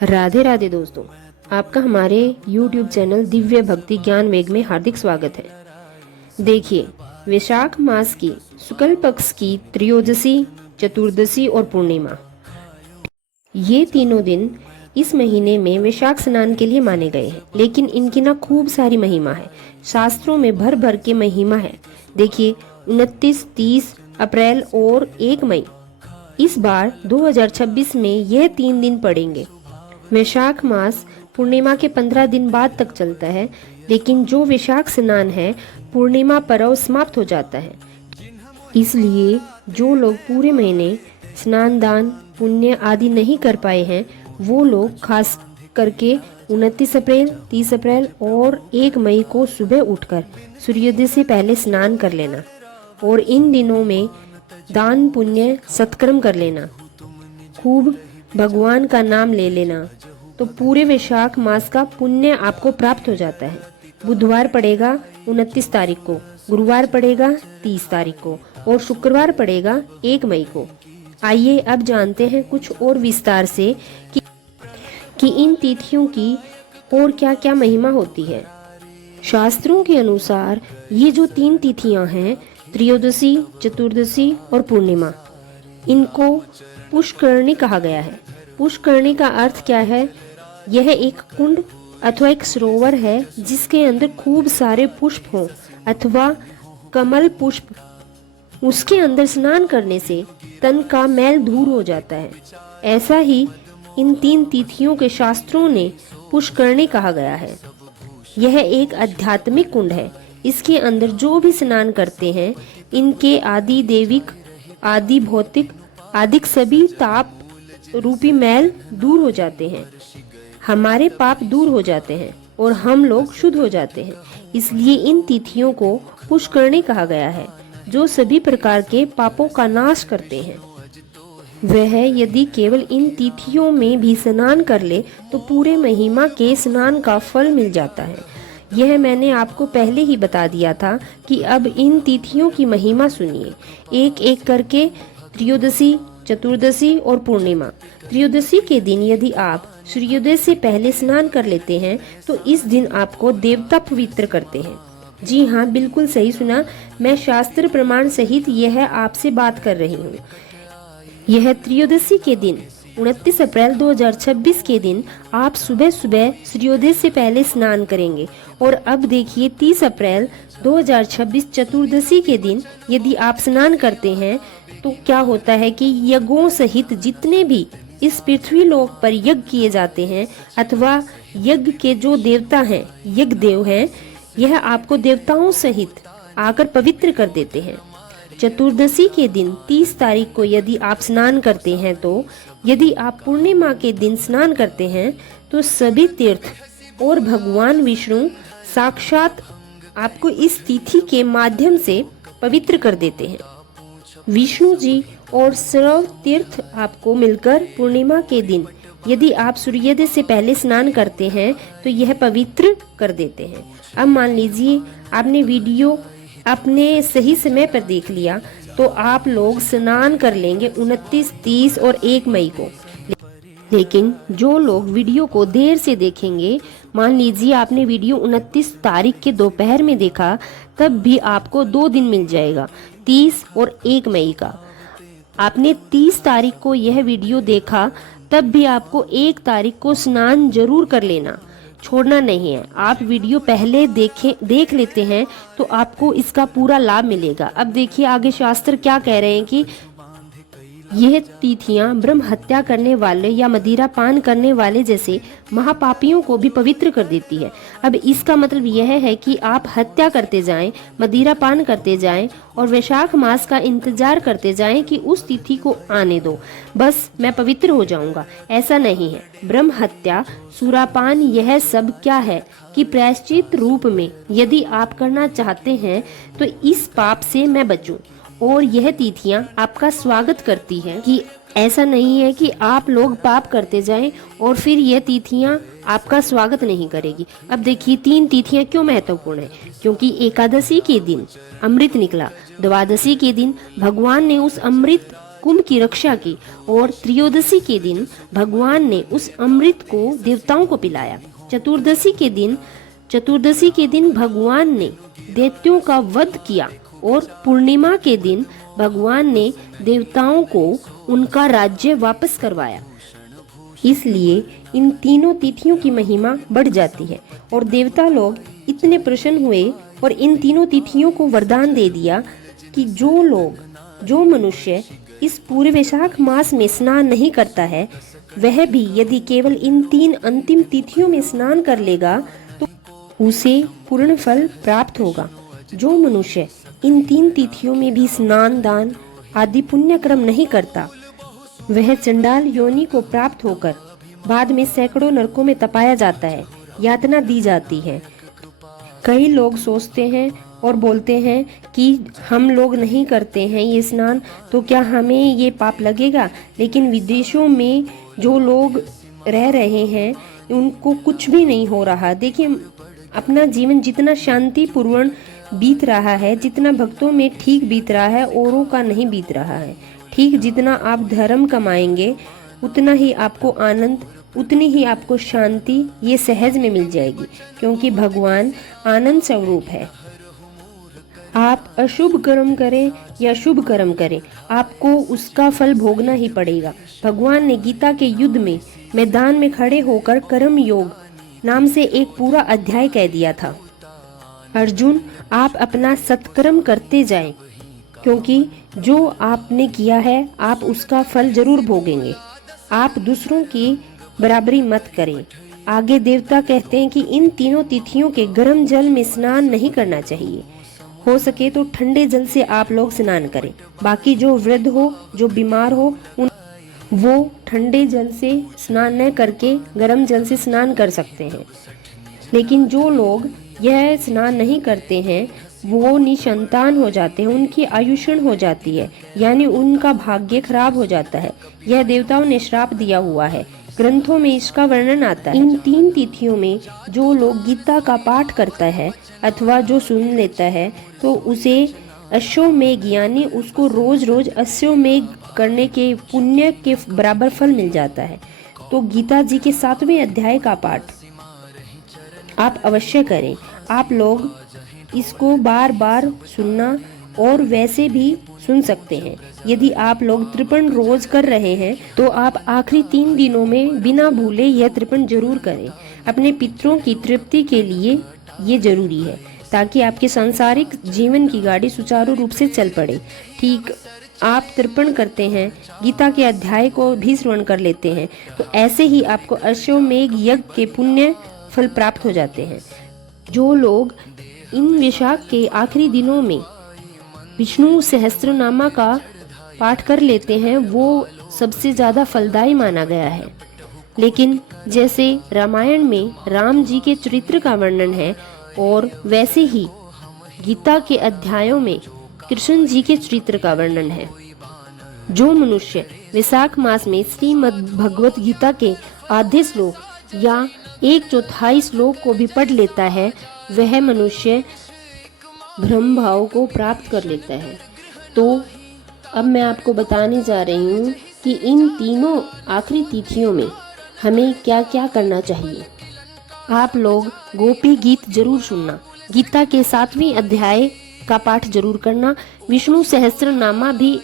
राधे राधे दोस्तों, आपका हमारे YouTube चैनल दिव्य भक्ति ज्ञान वेग में हार्दिक स्वागत है। देखिए, वैशाख मास की शुक्ल पक्ष की त्रयोदशी, चतुर्दशी और पूर्णिमा, ये तीनों दिन इस महीने में वैशाख स्नान के लिए माने गए हैं। लेकिन इनकी ना खूब सारी महिमा है, शास्त्रों में भर भर के महिमा है। देखिए, 29, 30 अप्रैल और 1 मई इस बार 2026 में यह 3 दिन पड़ेंगे। वैशाख मास पूर्णिमा के 15 दिन बाद तक चलता है, लेकिन जो वैशाख स्नान है पूर्णिमा पर्व समाप्त हो जाता है। इसलिए जो लोग पूरे महीने स्नान दान पुण्य आदि नहीं कर पाए हैं, वो लोग खास करके 29 अप्रैल, 30 अप्रैल और 1 मई को सुबह उठकर सूर्योदय से पहले स्नान कर लेना और इन दिनों में दान पुण्य सत्कर्म कर लेना, खूब भगवान का नाम ले लेना, तो पूरे वैशाख मास का पुण्य आपको प्राप्त हो जाता है। बुधवार पड़ेगा 29 तारीख को, गुरुवार पड़ेगा 30 तारीख को और शुक्रवार पड़ेगा 1 मई को। आइए अब जानते हैं कुछ और विस्तार से कि इन तिथियों की और क्या क्या महिमा होती है। शास्त्रों के अनुसार ये जो 3 तिथियां हैं, त्रयोदशी, चतुर्दशी और पूर्णिमा, इनको पुष्करणी कहा गया है। पुष्करणी का अर्थ क्या है? यह एक कुंड अथवा एक सरोवर है जिसके अंदर खूब सारे पुष्प हों अथवा कमल पुष्प। उसके अंदर स्नान करने से तन का मैल दूर हो जाता है। ऐसा ही इन 3 तिथियों के शास्त्रों ने पुष्करणी कहा गया है। यह एक आध्यात्मिक कुंड है। इसके अंदर जो भी स्नान करते हैं, इनके आदि देविक, आदि भौतिक, आदि सभी ताप रूपी मैल दूर हो जाते हैं। हमारे पाप दूर हो जाते हैं और हम लोग शुद्ध हो जाते हैं। इसलिए इन तिथियों को पुष्करणी कहा गया है, जो सभी प्रकार के पापों का नाश करते हैं। वह यदि केवल इन तिथियों में भी स्नान कर ले तो पूरे महिमा के स्नान का फल मिल जाता है। यह मैंने आपको पहले ही बता दिया था कि अब इन तिथियों की महिमा सुनिए एक एक करके। त्रयोदशी, चतुर्दशी और पूर्णिमा। त्रयोदशी के दिन यदि आप सूर्योदय से पहले स्नान कर लेते हैं तो इस दिन आपको देवता पवित्र करते हैं। जी हाँ, बिल्कुल सही सुना, मैं शास्त्र प्रमाण सहित यह आपसे बात कर रही हूँ। यह त्रयोदशी के दिन 29 अप्रैल 2026 के दिन आप सुबह सुबह सूर्योदय से पहले स्नान करेंगे। और अब देखिए, 30 अप्रैल 2026 चतुर्दशी के दिन यदि आप स्नान करते हैं तो क्या होता है कि यज्ञों सहित जितने भी इस पृथ्वी लोक पर यज्ञ किए जाते हैं अथवा यज्ञ के जो देवता हैं, यज्ञ देव हैं, यह आपको देवताओं सहित आकर पवित्र कर देते हैं। चतुर्दशी के दिन 30 तारीख को यदि आप स्नान करते हैं, तो यदि आप पूर्णिमा के दिन स्नान करते हैं तो सभी तीर्थ और भगवान विष्णु साक्षात आपको इस तिथि के माध्यम से पवित्र कर देते हैं। विष्णु जी और सर्व तीर्थ आपको मिलकर पूर्णिमा के दिन यदि आप सूर्योदय से पहले स्नान करते हैं तो यह पवित्र कर देते हैं। अब मान लीजिए आपने वीडियो अपने सही समय पर देख लिया तो आप लोग स्नान कर लेंगे 29, 30 और 1 मई को। लेकिन जो लोग वीडियो को देर से देखेंगे, मान लीजिए आपने वीडियो 29 तारीख के दोपहर में देखा, तब भी आपको 2 दिन मिल जाएगा, 30 और 1 मई का। आपने 30 तारीख को यह वीडियो देखा, तब भी आपको 1 तारीख को स्नान जरूर कर लेना, छोड़ना नहीं है। आप वीडियो पहले देख लेते हैं तो आपको इसका पूरा लाभ मिलेगा। अब देखिए आगे शास्त्र क्या कह रहे हैं कि यह तिथियां ब्रह्म हत्या करने वाले या मदिरा पान करने वाले जैसे महापापियों को भी पवित्र कर देती है। अब इसका मतलब यह है कि आप हत्या करते जाएं, मदिरा पान करते जाएं और वैशाख मास का इंतजार करते जाएं कि उस तिथि को आने दो, बस मैं पवित्र हो जाऊंगा। ऐसा नहीं है। ब्रह्म हत्या, सुरापान, यह सब क्या है कि प्रायश्चित रूप में यदि आप करना चाहते हैं तो इस पाप से मैं बचूं। और यह तिथियां आपका स्वागत करती हैं कि ऐसा नहीं है कि आप लोग पाप करते जाएं और फिर यह तिथियां आपका स्वागत नहीं करेगी। अब देखिए 3 तिथियां क्यों महत्वपूर्ण है, क्योंकि एकादशी के दिन अमृत निकला, द्वादशी के दिन भगवान ने उस अमृत कुंभ की रक्षा की और त्रयोदशी के दिन भगवान ने उस अमृत को देवताओं को पिलाया। चतुर्दशी के दिन भगवान ने दैत्यों का वध किया और पूर्णिमा के दिन भगवान ने देवताओं को उनका राज्य वापस करवाया। इसलिए इन तीनों तिथियों की महिमा बढ़ जाती है और देवता लोग इतने प्रसन्न हुए और इन तीनों तिथियों को वरदान दे दिया कि जो मनुष्य इस पूरे वैशाख मास में स्नान नहीं करता है, वह भी यदि केवल इन 3 अंतिम तिथियों में स्नान कर लेगा तो उसे पूर्ण फल प्राप्त होगा। जो मनुष्य इन 3 तिथियों में भी स्नान, दान आदि पुण्य कर्म नहीं करता, वह चंडाल योनि को प्राप्त होकर बाद में सैकड़ों नरकों में तपाया जाता है, यातना दी जाती है। कई लोग सोचते हैं और बोलते हैं कि हम लोग नहीं करते हैं ये स्नान तो क्या हमें ये पाप लगेगा, लेकिन विदेशों में जो लोग रह रहे हैं उनको कुछ भी नहीं हो रहा। देखिए, अपना जीवन जितना शांतिपूर्ण बीत रहा है, जितना भक्तों में ठीक बीत रहा है, औरों का नहीं बीत रहा है। ठीक जितना आप धर्म कमाएंगे उतना ही आपको आनंद, उतनी ही आपको शांति ये सहज में मिल जाएगी, क्योंकि भगवान आनंद स्वरूप है। आप अशुभ कर्म करें या शुभ कर्म करें, आपको उसका फल भोगना ही पड़ेगा। भगवान ने गीता के युद्ध में मैदान में खड़े होकर कर्म योग नाम से एक पूरा अध्याय कह दिया था। अर्जुन, आप अपना सत्कर्म करते जाएं, क्योंकि जो आपने किया है आप उसका फल जरूर भोगेंगे। आप दूसरों की बराबरी मत करें। आगे देवता कहते हैं कि इन तीनों तिथियों के गर्म जल में स्नान नहीं करना चाहिए, हो सके तो ठंडे जल से आप लोग स्नान करें। बाकी जो वृद्ध हो, जो बीमार हो, वो ठंडे जल से स्नान न करके गर्म जल से स्नान कर सकते हैं। लेकिन जो लोग यह स्नान नहीं करते हैं वो निसंतान हो जाते हैं, उनकी आयुषण हो जाती है, यानी उनका भाग्य खराब हो जाता है। यह देवताओं ने श्राप दिया हुआ है, ग्रंथों में इसका वर्णन आता है। इन 3 तिथियों में जो लोग गीता का पाठ करता है अथवा जो सुन लेता है तो उसे अश्वमेघ यानी उसको रोज रोज अश्वमेघ करने के पुण्य के बराबर फल मिल जाता है। तो गीता जी के 7वें अध्याय का पाठ आप अवश्य करें। आप लोग इसको बार बार सुनना और वैसे भी सुन सकते हैं। यदि आप लोग तर्पण रोज कर रहे हैं तो आप आखिरी 3 दिनों में बिना भूले यह तर्पण जरूर करें। अपने पितरों की तृप्ति के लिए ये जरूरी है, ताकि आपके सांसारिक जीवन की गाड़ी सुचारू रूप से चल पड़े। ठीक आप तर्पण करते हैं, गीता के अध्याय को भी श्रवण कर लेते हैं, तो ऐसे ही आपको अश्वमेघ यज्ञ के पुण्य फल प्राप्त हो जाते हैं। जो लोग इन वैशाख के आखिरी दिनों में विष्णु सहस्त्रनामा का पाठ कर लेते हैं वो सबसे ज्यादा फलदायी माना गया है। लेकिन जैसे रामायण में राम जी के चरित्र का वर्णन है और वैसे ही गीता के अध्यायों में कृष्ण जी के चरित्र का वर्णन है। जो मनुष्य वैशाख मास में श्रीमद् भगवत गीता के आधे श्लोक या 1/4 श्लोक को भी पढ़ लेता है, वह मनुष्य ब्रह्म भाव को प्राप्त कर लेता है। तो अब मैं आपको बताने जा रही हूँ कि इन तीनों आखिरी तिथियों में हमें क्या क्या करना चाहिए। आप लोग गोपी गीत जरूर सुनना, गीता के 7वें अध्याय का पाठ जरूर करना। विष्णु सहस्त्रनामा भी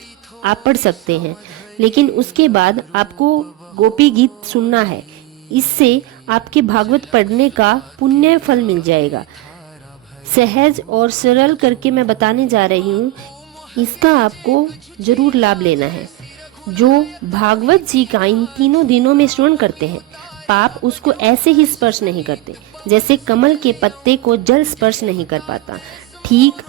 आप पढ़ सकते हैं, लेकिन उसके बाद आपको गोपी गीत सुनना है। इससे आपके भागवत पढ़ने का पुण्य फल मिल जाएगा। सहज और सरल करके मैं बताने जा रही हूँ, इसका आपको जरूर लाभ लेना है। जो भागवत जी का इन तीनों दिनों में श्रवण करते हैं, पाप उसको ऐसे ही स्पर्श नहीं करते जैसे कमल के पत्ते को जल स्पर्श नहीं कर पाता। ठीक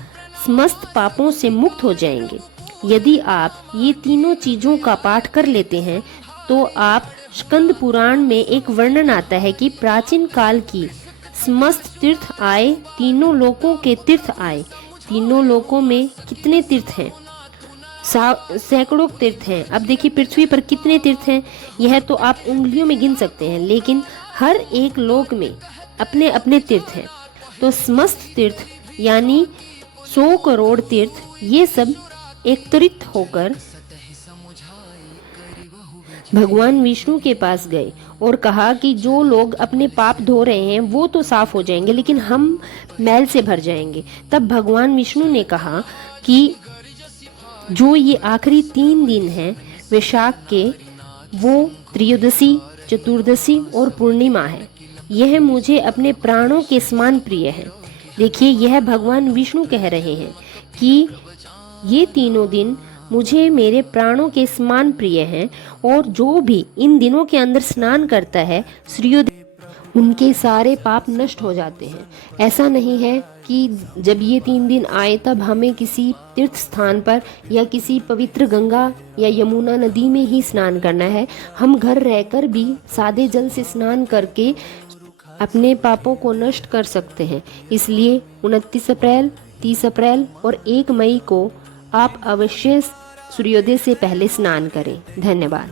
समस्त पापों से मुक्त हो जाएंगे। यदि आप ये तीनों चीजों का पाठ कर लेते हैं तो आप स्कंद पुराण में एक वर्णन आता है कि प्राचीन काल की समस्त तीर्थ आए, तीनों लोकों के तीर्थ आए। तीनों लोकों में कितने तीर्थ हैं? सैकड़ों तीर्थ हैं। अब देखिए पृथ्वी पर कितने तीर्थ हैं, यह तो आप उंगलियों में गिन सकते हैं, लेकिन हर एक लोक में अपने अपने तीर्थ हैं। तो समस्त तीर्थ यानी 100 करोड़ तीर्थ, ये सब एकत्रित होकर भगवान विष्णु के पास गए और कहा कि जो लोग अपने पाप धो रहे हैं वो तो साफ हो जाएंगे, लेकिन हम मैल से भर जाएंगे। तब भगवान विष्णु ने कहा कि जो ये आखिरी 3 दिन हैं वैशाख के, वो त्रयोदशी, चतुर्दशी और पूर्णिमा है। यह मुझे अपने प्राणों के समान प्रिय है। देखिए, यह भगवान विष्णु कह रहे हैं कि ये तीनों दिन मुझे मेरे प्राणों के समान प्रिय हैं, और जो भी इन दिनों के अंदर स्नान करता है सूर्योदय, उनके सारे पाप नष्ट हो जाते हैं। ऐसा नहीं है कि जब ये 3 दिन आए तब हमें किसी तीर्थ स्थान पर या किसी पवित्र गंगा या यमुना नदी में ही स्नान करना है। हम घर रहकर भी सादे जल से स्नान करके अपने पापों को नष्ट कर सकते हैं। इसलिए 29 अप्रैल, 30 अप्रैल और 1 मई को आप अवश्य सूर्योदय से पहले स्नान करें। धन्यवाद।